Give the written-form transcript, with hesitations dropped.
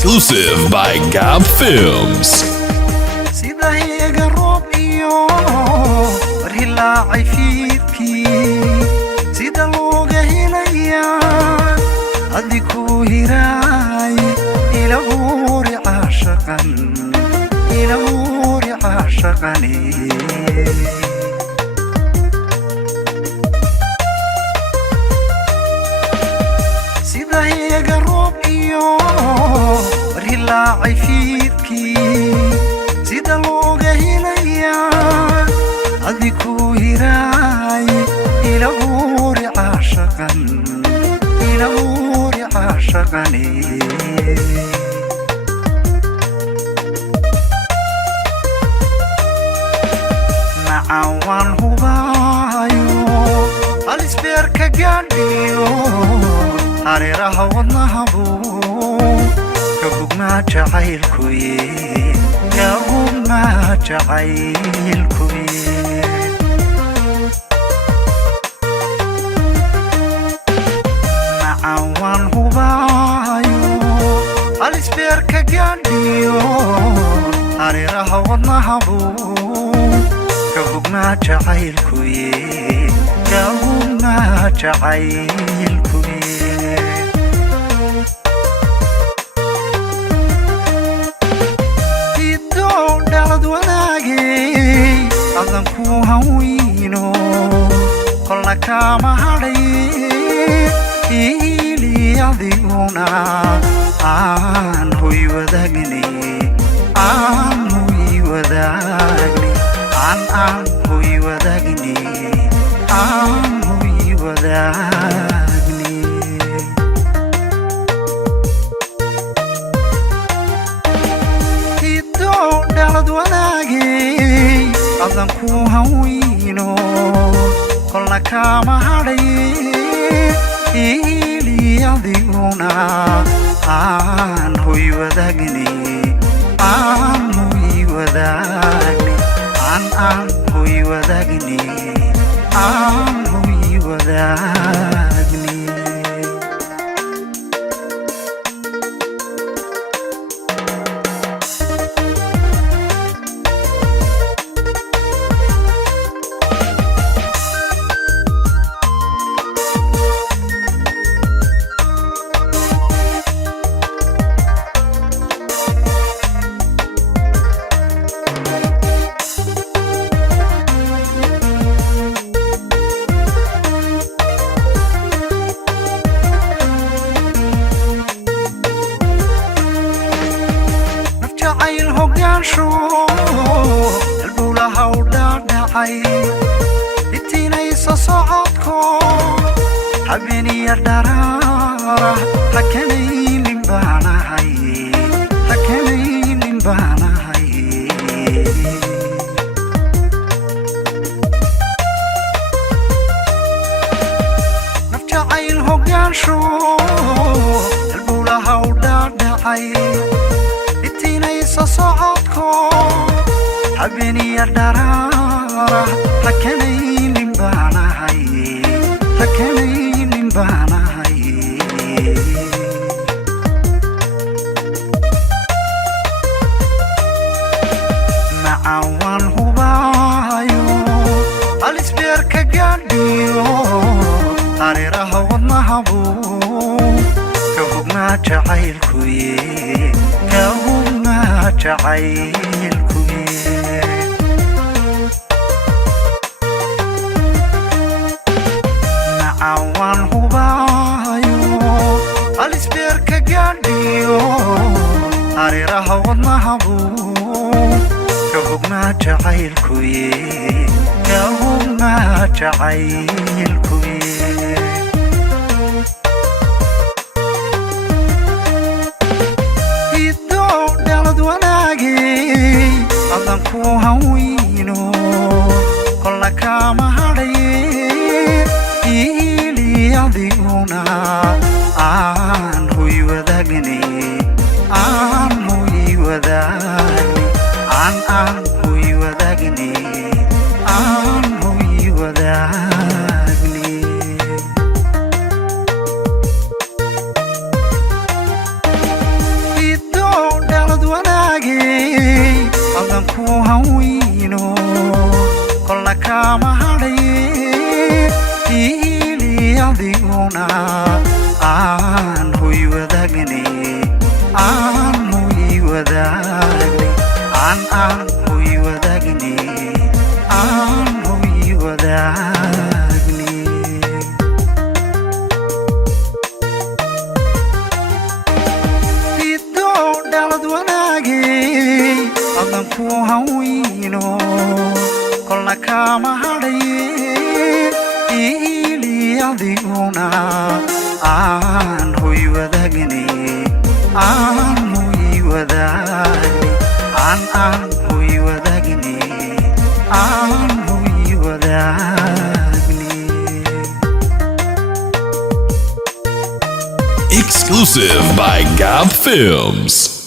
exclusive by Gab Films. sida iyaga roob iyo rilaacay fiidkii sida looga helaya adigu hiraay ilahuuri caashaqani sida iyaga roob iyo rilaacay fiidkii sida looga helaya adigu hiraay ilahuuri caashaqani nacawaan hubaayo halisbeerka gaadhiyo hareeraha wadnahabu kagugmaa jacaylkuye nacawaan hubaayo halisbeerka gaadhiyo hareeraha wadnahabu kagugmaa jacaylkuye dhalad wanaagay adanku haweyno kolna kama hadhay ili adiguna aan hoy wadaagni dhalad wanaagay adanku haweyno kolna kama hadhay ili adiguna aan hoy wadaagni jacayl hogaansho albowlaha u dhaadhacay intiinaysa socodko habeeniya dharaara hakanaynin baanahay naf jacayl hogaansho albowlaha u dhaadhacay socodko habeeniya dharaara hakanaynin baanahay nacawaan hubaayo halisbeerka gaadhiyo hareeraha wadnahabu kagugmaa jacaylkuye nacawaan hubaayo halisbeerka gaadhiyo hareeraha wadnahabu kagugmaa jacaylkuye dhalad wanaagay adanku haweyno kolna kama hadhay ili adiguna aan hoy wadaagni hoy wadaagnay aan hoy wadaagnay aan hoy wadaagnay aan hoy wadaagnay fido dhalad wanaagay adan ku hawino kolna kama hadhaye adiguna aan hoy wadaagnay aan hoy wadaagnay aan hoy wadaagnay aan hoy wadaagnay Exclusive by Gab Films.